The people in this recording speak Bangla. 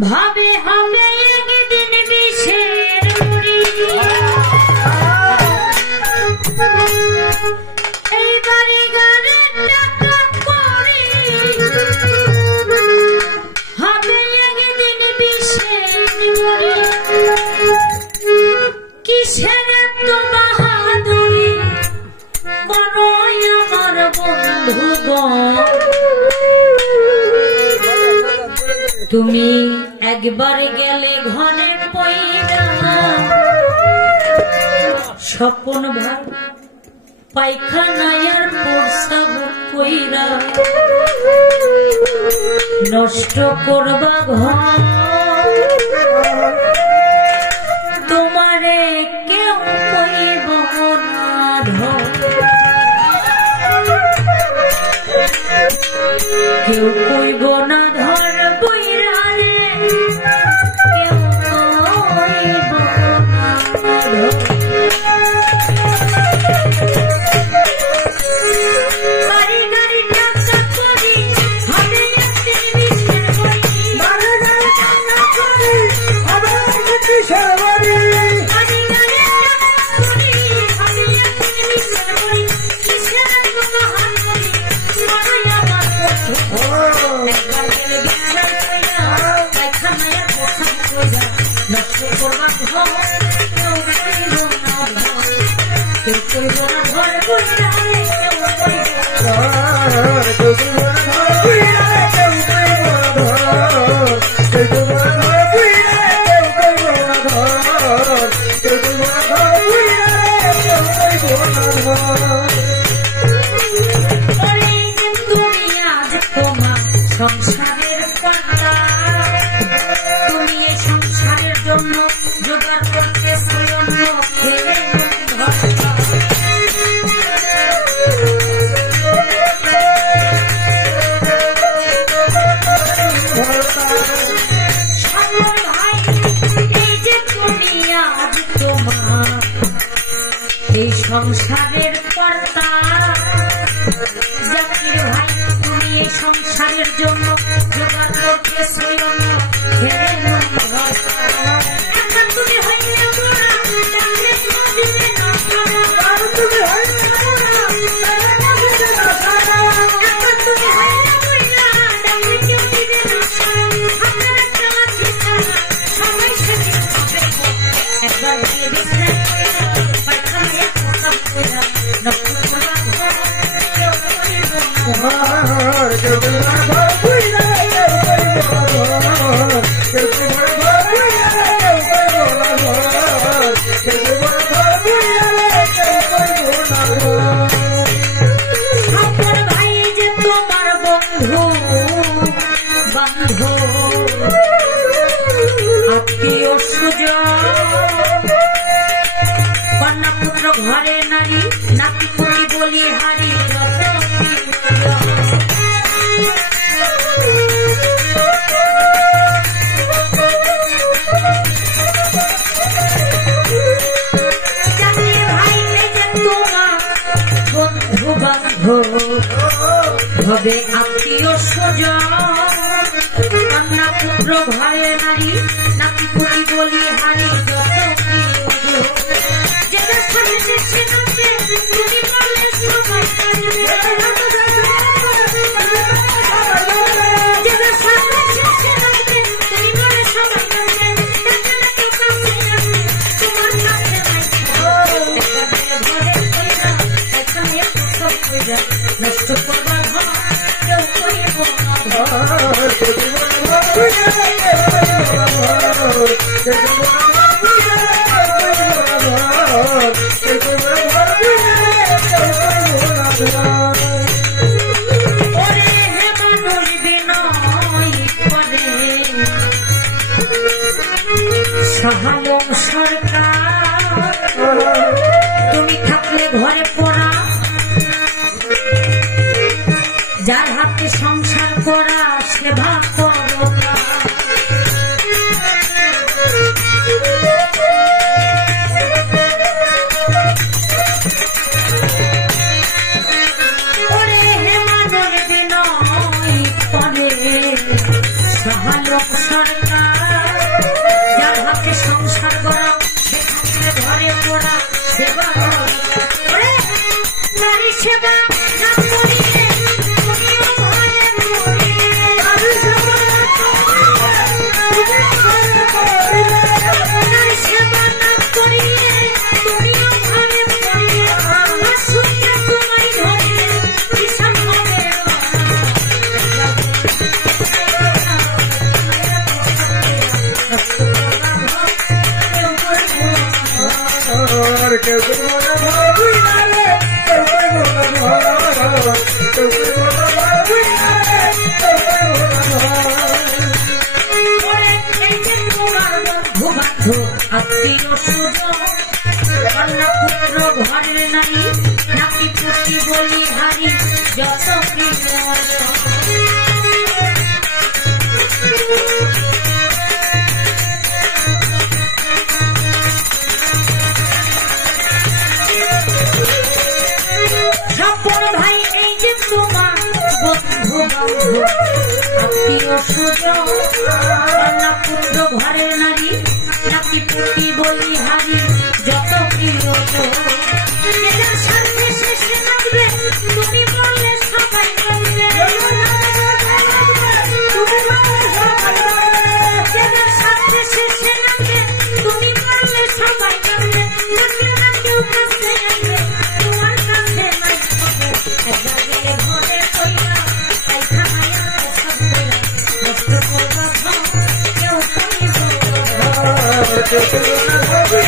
ভাবে হবে একদিন বিষের মুড়ি এইবারে গানের টাকা করি হবে একদিন বিষের মুড়ি কিসের এত বাহাদুরি করোই আমার বন্ধুগণ তুমি একবার গেলে ঘরে পয়রা স্বপ্ন ভার পায়খানায় আর প্রসাব কইরা নষ্ট করবা ঘর তোমারে কেউ কইব না ধর কেউ কইব না ধর বইরা রে কেউ কইব না ধর গাড়ি গাড়ি টাকা করি হবে একদিন বিষের বড়ি গাড়ি গাড়ি টাকা করি হবে একদিন বিষের বড়ি গাড়ি গাড়ি টাকা করি হবে একদিন বিষের বড়ি কিসের এত বাহাদুরি করোই আমার বন্ধুগণ একবার গেলে বিষের কইরা পায়খানায় প্রসাব কইরা নষ্ট করবা ঘর কেউ কইব না ধর কেউ কইব না ধর বইরা রে কেউ কইব না কেউ কইব না ধর বইরা রে কেউ কইব না ধর কেউ কইব না ধর বইরা রে কেউ কইব না ধর কেউ কইব না ধর বইরা রে কেউ কইব না ধর ওরে যে তুমি আজ তোমার সংসারের পাতা তুমি এই সংসারের জন্য জোগাড় করতে অন্য খেয়ে সকল ভাই এই যে তুমি আজ তোমার এই সংসারের কর্তা জাকির ভাই তুমি এই সংসারের জন্য জোগাড় করতেছো অন্য খেয়ে এখন তুমি হইলে মোরা ডাকলে দিবে না তুমি হইলে মোরা ডাকলে না এখন তুমি হইলে মোরা ডাকলে কেউ দিবে না আমরা একটা আছি সারা সবাই সাথে একবার গিয়ে বিশ্রাম কইরা পায়খানায় প্রসাব কইরা নষ্ট করবা ঘর কেউ কইব না ধর কেউ কইব না ধর বইরা রে কেউ কইব না ধর কেউ কইব না ধর বইরা রে কেউ কইব না ধর কেউ কইব না ধর বইরা রে কেউ কইব না ধর সকল ভাই যে তোমার বন্ধু বান্ধব আত্মীয় সুজন কন্যা পুত্র ঘরে নারী নাতি পুতি বলি হারি যত জাকির ভাই এই যে তোমার বন্ধু বান্ধব হবে আত্মীয় স্বজন কন্যা পুত্র ঘরে নারী নাতি পুতি বলি হারি যত যেটার সামনে দেখছে নাচে তুমি বললে সবাই কাঁদবে যেটার সামনে দেখছে নাচে তুমি বলে সবাই কাঁদবে দেখে না কেউ কাছে আসবে তোমার কাছে নষ্ট করবা ঘর কেউ কইব না ধর কেউ কইব না ধর বইরা রে কেউ কইব না ধর কেউ কইব না ধর বইরা রে কেউ কইব না ধর কেউ কইব না ধর বইরা রে কেউ কইব না ধর ওরে হে মানুষ বিনয় করে সাহালম সরকার তুমি থাকলে ঘরে পড়া যার হাতে সংসার করা সেবা করো না সরকার আত্মীয় সুজন কন্যা পুত্র ঘরের নারী নাকি পুত্রী বলি হারি যত সপন ভাই এই যে তোমার বন্ধু বান্ধব আত্মীয় সুজন কন্যা পুত্র ঘরের নারী নাকি পুত্রী বলি হারি যত প্রিয় এদের সাথে শেষে নামবে তুমি বললে সবাই নামবে এদের সাথে শেষে নামবে তুমি বললে সবাই নামবে নামবে না কেউ কাছে আইবে তোমার কাছে নাই একবার গেলে ঘরে কইয়া তাই খামায় সব করে নষ্ট করবা কেউ কইব কেউ কইব না